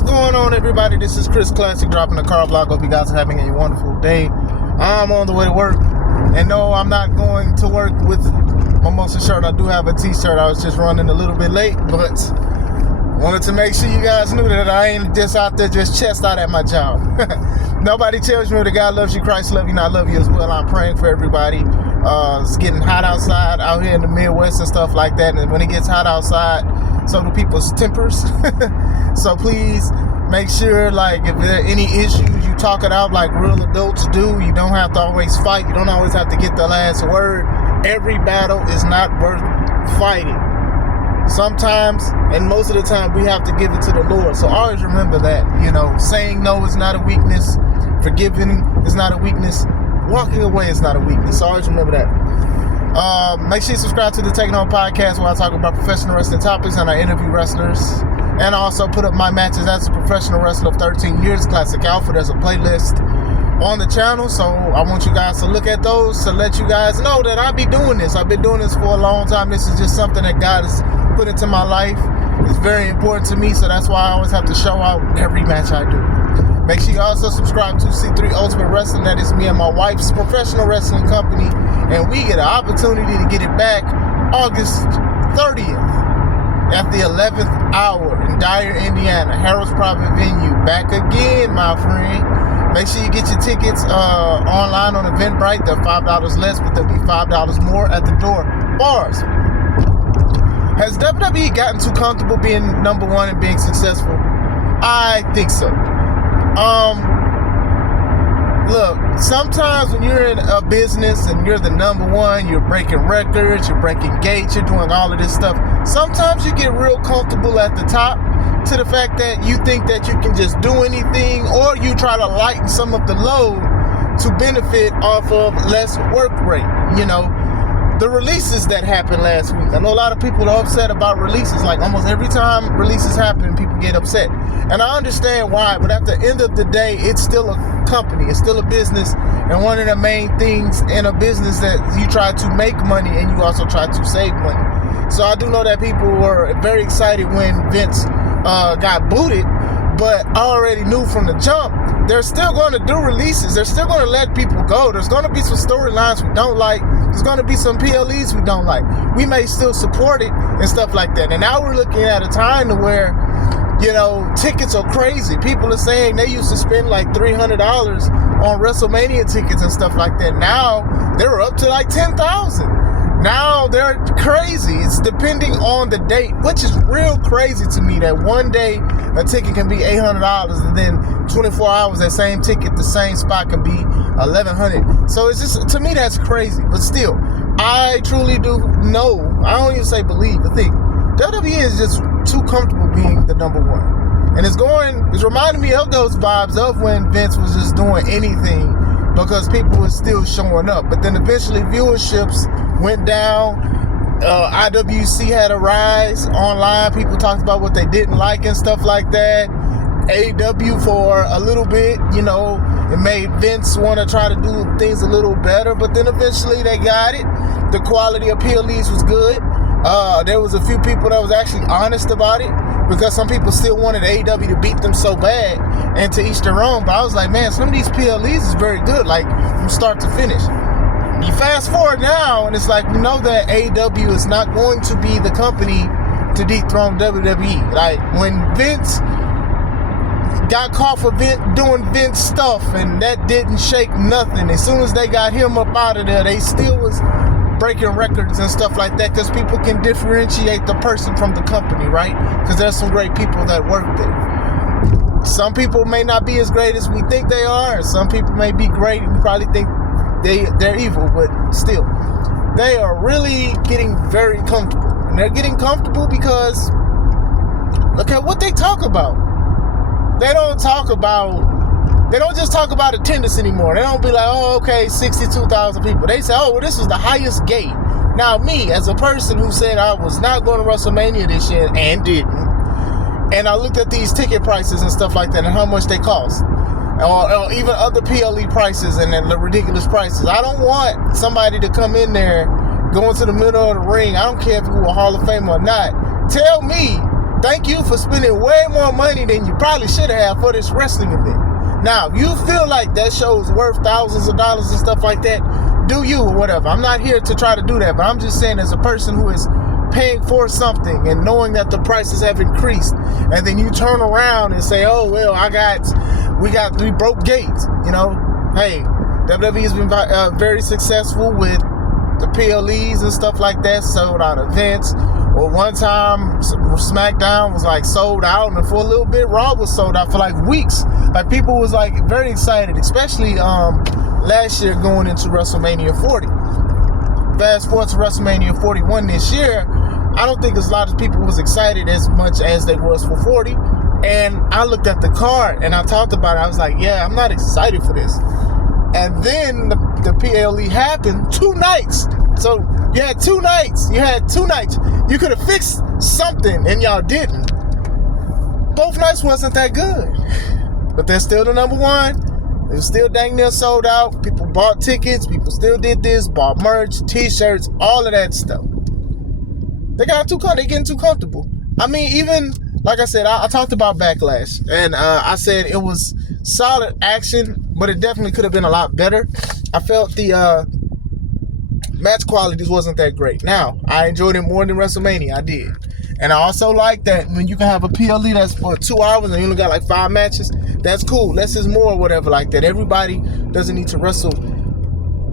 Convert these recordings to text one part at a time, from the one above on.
What's going on, everybody? This is Chris Classic dropping the car vlog. Hope you guys are having a wonderful day. I'm on the way to work, and no, I'm not going to work with mimosa shirt. I do have a t-shirt. I was just running a little bit late, but wanted to make sure you guys knew that I ain't just out there just chest out at my job. Nobody tells me that God loves you, Christ loves you, and I love you as well. I'm praying for everybody. It's getting hot outside out here in the Midwest and stuff like that, and when it gets hot outside, so do people's tempers. So please make sure, like, if there are any issues, you talk it out like real adults do. You don't have to always fight. You don't always have to get the last word. Every battle is not worth fighting. Sometimes, and most of the time, we have to give it to the Lord. So always remember that, saying no is not a weakness. Forgiving is not a weakness. Walking away is not a weakness. So always remember that. Make sure you subscribe to the Taking On Podcast, where I talk about professional wrestling topics and I interview wrestlers. And I also put up my matches as a professional wrestler of 13 years, Classic Alpha. There's a playlist on the channel, so I want you guys to look at those to let you guys know that I be doing this. I've been doing this for a long time. This is just something that God has put into my life. It's very important to me, so that's why I always have to show out every match I do. Make sure you also subscribe to C3 Ultimate Wrestling. That is me and my wife's professional wrestling company, and we get an opportunity to get it back August 30th at the 11th hour in Dyer, Indiana. Harold's Private Venue. Back again, my friend. Make sure you get your tickets online on Eventbrite. They're $5 less, but they'll be $5 more at the door. Bars. Has WWE gotten too comfortable being number one and being successful? I think so. Look, sometimes when you're in a business and you're the number one, you're breaking records, you're breaking gates, you're doing all of this stuff. Sometimes you get real comfortable at the top to the fact that you think that you can just do anything, or you try to lighten some of the load to benefit off of less work rate. The releases that happened last week. I know a lot of people are upset about releases. Like, almost every time releases happen, people get upset. And I understand why, but at the end of the day, it's still a company. It's still a business. And one of the main things in a business that you try to make money and you also try to save money. So I do know that people were very excited when Vince got booted, but I already knew from the jump, they're still going to do releases. They're still going to let people go. There's going to be some storylines we don't like. There's going to be some PLEs we don't like. We may still support it and stuff like that. And now we're looking at a time to where, tickets are crazy. People are saying they used to spend like $300 on WrestleMania tickets and stuff like that. Now they're up to like $10,000. Now they're crazy. It's depending on the date, which is real crazy to me that one day a ticket can be $800 and then 24 hours that same ticket, the same spot can be $1,100. So it's just, to me, that's crazy. But still, I truly do know, I don't even say believe, but think WWE is just too comfortable being the number one. And it's reminding me of those vibes of when Vince was just doing anything because people were still showing up. But then eventually viewerships went down. IWC had a rise online. People talked about what they didn't like and stuff like that. AEW for a little bit, it made Vince want to try to do things a little better, but then eventually they got it. The quality of PLEs was good. There was a few people that was actually honest about it, because some people still wanted AEW to beat them so bad, and to each their own. But I was like, man, some of these PLEs is very good, like from start to finish. You fast forward now, and it's like, we know that AEW is not going to be the company to dethrone WWE. Like, when Vince got caught for doing Vince stuff, and that didn't shake nothing. As soon as they got him up out of there, they still was breaking records and stuff like that, because people can differentiate the person from the company, right? Because there's some great people that work there. Some people may not be as great as we think they are, and some people may be great and we probably think they're evil, but still, they are really getting very comfortable. And they're getting comfortable because look at what they talk about. They don't just talk about attendance anymore. They don't be like, oh, okay, 62,000 people. They say, oh, well, this was the highest gate. Now, me, as a person who said I was not going to WrestleMania this year and didn't, and I looked at these ticket prices and stuff like that and how much they cost, or even other PLE prices and the ridiculous prices. I don't want somebody to come in there, go into the middle of the ring. I don't care if you were a Hall of Famer or not. Tell me thank you for spending way more money than you probably should have for this wrestling event. Now, if you feel like that show is worth thousands of dollars and stuff like that, do you or whatever. I'm not here to try to do that, but I'm just saying as a person who is paying for something and knowing that the prices have increased, and then you turn around and say, oh, well, we broke gates. You know, hey, WWE has been very successful with the PLEs and stuff like that, sold out events. Or one time, SmackDown was like sold out, and for a little bit, Raw was sold out for like weeks. Like people was like very excited, especially last year going into WrestleMania 40. Fast forward to WrestleMania 41 this year, I don't think a lot of people was excited as much as they was for 40. And I looked at the card and I talked about it. I was like, yeah, I'm not excited for this. And then the PLE happened 2 nights. So you had 2 nights. You could have fixed something and y'all didn't. Both nights wasn't that good. But they're still the number one. It was still dang near sold out. People bought tickets. People still did this. Bought merch, t-shirts, all of that stuff. They getting too comfortable. I mean, even, like I said, I talked about Backlash. And I said it was solid action, but it definitely could have been a lot better. I felt the match qualities wasn't that great. Now, I enjoyed it more than WrestleMania. I did. And I also like that when you can have a PLE that's for 2 hours and you only got like 5 matches, that's cool. Less is more or whatever like that. Everybody doesn't need to wrestle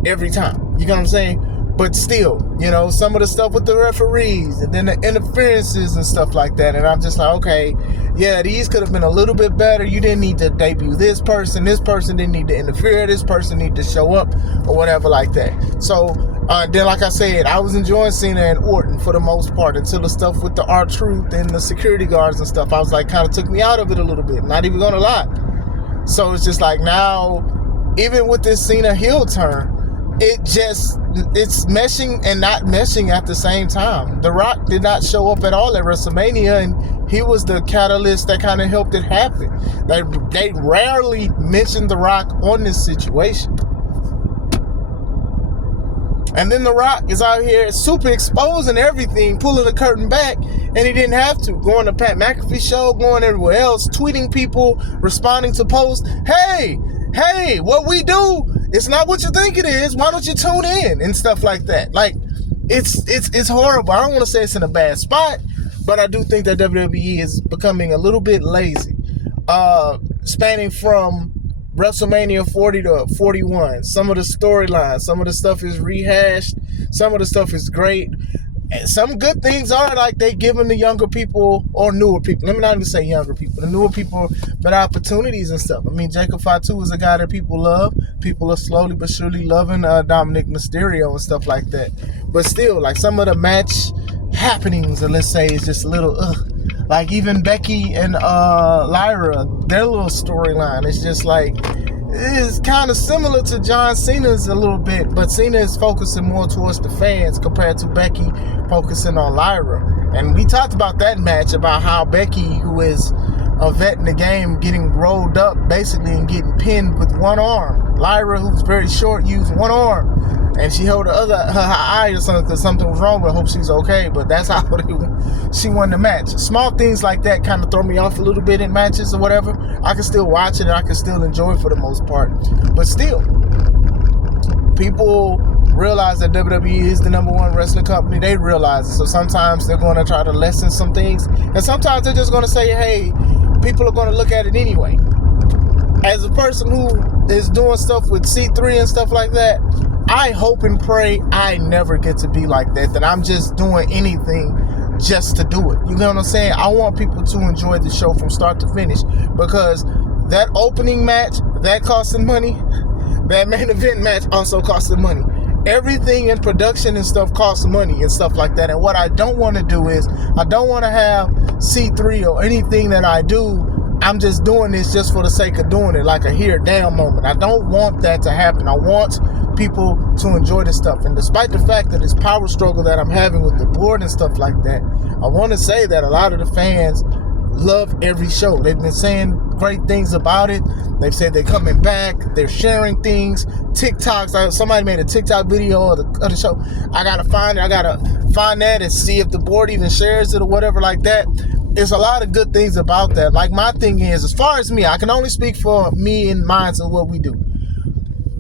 every time. You know what I'm saying? But still, you know, some of the stuff with the referees and then the interferences and stuff like that. And I'm just like, okay, yeah, these could have been a little bit better. You didn't need to debut this person. This person didn't need to interfere. This person need to show up or whatever like that. So then, like I said, I was enjoying Cena and Orton for the most part until the stuff with the R-Truth and the security guards and stuff, I was like, kind of took me out of it a little bit. Not even going to lie. So it's just like now, even with this Cena heel turn, it's meshing and not meshing at the same time. The Rock did not show up at all at WrestleMania, and he was the catalyst that kind of helped it happen. They rarely mention The Rock on this situation. And then The Rock is out here super exposing everything, pulling the curtain back, and he didn't have to. Going to Pat McAfee show, going everywhere else, tweeting people, responding to posts. Hey, what we do, it's not what you think it is. Why don't you tune in and stuff like that? Like, it's horrible. I don't want to say it's in a bad spot, but I do think that WWE is becoming a little bit lazy. Spanning from WrestleMania 40 to 41. Some of the storylines, some of the stuff is rehashed. Some of the stuff is great. And some good things are like they giving the younger people or newer people. Let me not even say younger people. The newer people better opportunities and stuff. I mean, Jacob Fatu is a guy that people love. People are slowly but surely loving Dominic Mysterio and stuff like that. But still, like some of the match happenings, let's say, is just a little like even Becky and Lyra, their little storyline is just like, it is kind of similar to John Cena's a little bit, but Cena is focusing more towards the fans compared to Becky focusing on Lyra. And we talked about that match, about how Becky, who is a vet in the game, getting rolled up basically and getting pinned with one arm. Lyra, who's very short, used one arm, and she held her eye or something because something was wrong with her. Hope she's okay, but that's how she won the match. Small things like that kind of throw me off a little bit in matches or whatever. I can still watch it and I can still enjoy it for the most part, but still, people realize that WWE is the number one wrestling company. They realize it, so sometimes they're going to try to lessen some things, and sometimes they're just going to say, hey, people are going to look at it anyway. As a person who is doing stuff with C3 and stuff like that, I hope and pray I never get to be like that I'm just doing anything just to do it. You know what I'm saying? I want people to enjoy the show from start to finish, because that opening match, that costing money, that main event match also costing money. Everything in production and stuff costs money and stuff like that. And what I don't want to do is, I don't want to have C3 or anything that I do, I'm just doing this just for the sake of doing it, like a here damn moment. I don't want that to happen. I want people to enjoy this stuff. And despite the fact that this power struggle that I'm having with the board and stuff like that, I want to say that a lot of the fans love every show. They've been saying great things about it. They've said they're coming back. They're sharing things. TikToks. Somebody made a TikTok video of the show. I gotta find that and see if the board even shares it or whatever like that. it's a lot of good things about that. Like, my thing is, as far as me, I can only speak for me and mine and what we do.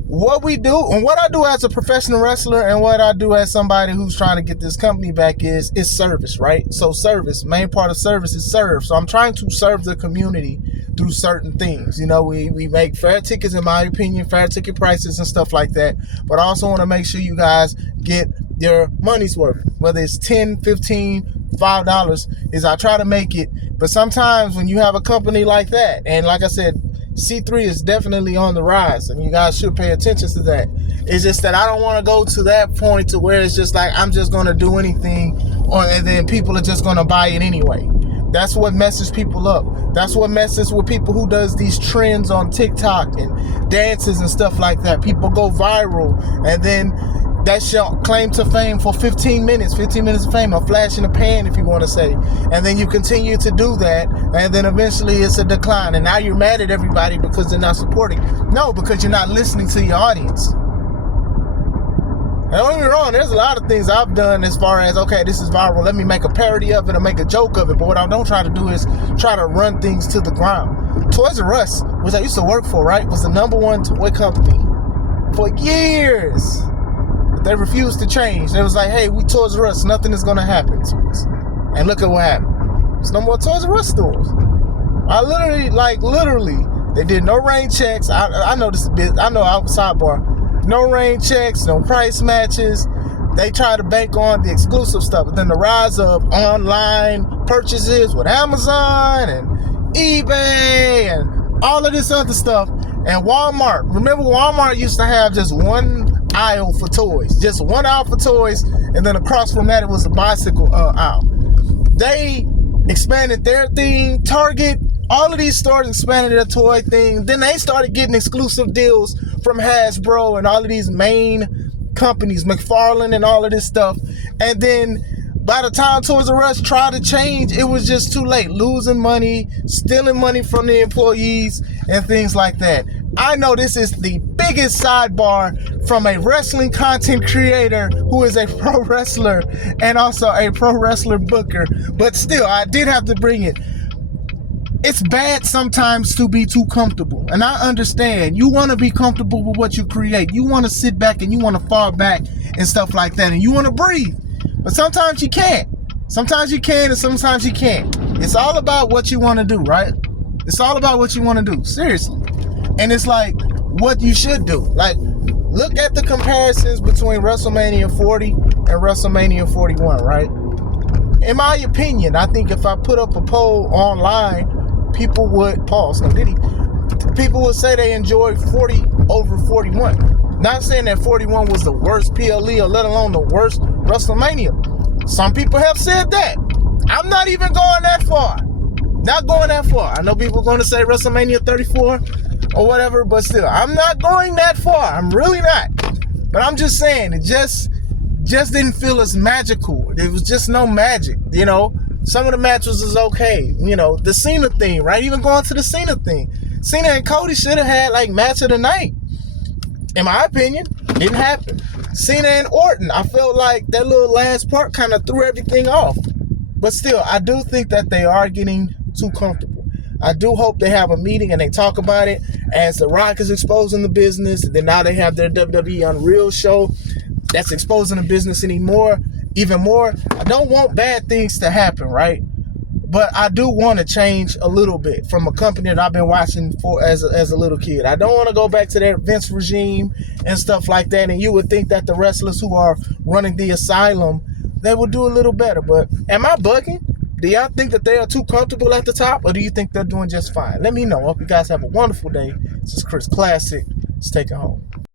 What we do and what I do as a professional wrestler and what I do as somebody who's trying to get this company back is service, right? So service, main part of service is serve. So I'm trying to serve the community through certain things. You know, we make fair tickets, in my opinion, fair ticket prices and stuff like that. But I also want to make sure you guys get your money's worth, whether it's $10, $15, $5 is I try to make it. But sometimes when you have a company like that, and like I said, C3 is definitely on the rise, and you guys should pay attention to that. It's just that I don't want to go to that point to where it's just like I'm just going to do anything, and then people are just going to buy it anyway. That's what messes people up. That's what messes with people who does these trends on TikTok and dances and stuff like that. People go viral, and then that's your claim to fame for 15 minutes of fame, a flash in the pan, if you want to say. And then you continue to do that, and then eventually it's a decline. And now you're mad at everybody because they're not supporting. No, because you're not listening to your audience. And don't get me wrong, there's a lot of things I've done as far as, okay, this is viral, let me make a parody of it or make a joke of it. But what I don't try to do is try to run things to the ground. Toys R Us, which I used to work for, right, was the #1 toy company for years. They refused to change. They was like, hey, we Toys R Us, nothing is going to happen to us. And look at what happened. There's no more Toys R Us stores. I literally, they did no rain checks. I know this is bit, I know sidebar. No rain checks, no price matches. They try to bank on the exclusive stuff. But then the rise of online purchases with Amazon and eBay and all of this other stuff. And Walmart. Remember, Walmart used to have just one aisle for toys. Just one aisle for toys. And then across from that, it was a bicycle aisle. They expanded their thing. Target, all of these stores expanded their toy thing. Then they started getting exclusive deals from Hasbro and all of these main companies, McFarlane and all of this stuff. And then by the time Toys R Us tried to change, it was just too late. Losing money, stealing money from the employees, and things like that. I know this is the biggest sidebar from a wrestling content creator who is a pro wrestler and also a pro wrestler booker. But still, I did have to bring it. It's bad sometimes to be too comfortable. And I understand. You want to be comfortable with what you create. You want to sit back and you want to fall back and stuff like that. And you want to breathe. But sometimes you can't. Sometimes you can and sometimes you can't. It's all about what you want to do, right? It's all about what you want to do. Seriously. And it's like what you should do. Like, look at the comparisons between WrestleMania 40 and WrestleMania 41, right? In my opinion, I think if I put up a poll online, people would people would say they enjoyed 40 over 41. Not saying that 41 was the worst PLE or let alone the worst WrestleMania. Some people have said that. I'm not even going that far. Not going that far. I know people are going to say WrestleMania 34 or whatever, but still, I'm not going that far. I'm really not. But I'm just saying, it just didn't feel as magical. There was just no magic, you know. Some of the matches was okay. You know, the Cena thing, right? Even going to the Cena thing. Cena and Cody should have had, like, match of the night. In my opinion, didn't happen. Cena and Orton, I felt like that little last part kind of threw everything off. But still, I do think that they are getting too comfortable. I do hope they have a meeting and they talk about it as The Rock is exposing the business. And then now they have their WWE Unreal show that's exposing the business even more. I don't want bad things to happen, right? But I do want to change a little bit from a company that I've been watching for as a little kid. I don't want to go back to that Vince regime and stuff like that. And you would think that the wrestlers who are running the asylum, they would do a little better. But am I bugging? Do y'all think that they are too comfortable at the top, or do you think they're doing just fine? Let me know. I hope you guys have a wonderful day. This is Chris Classic. Let's take it home.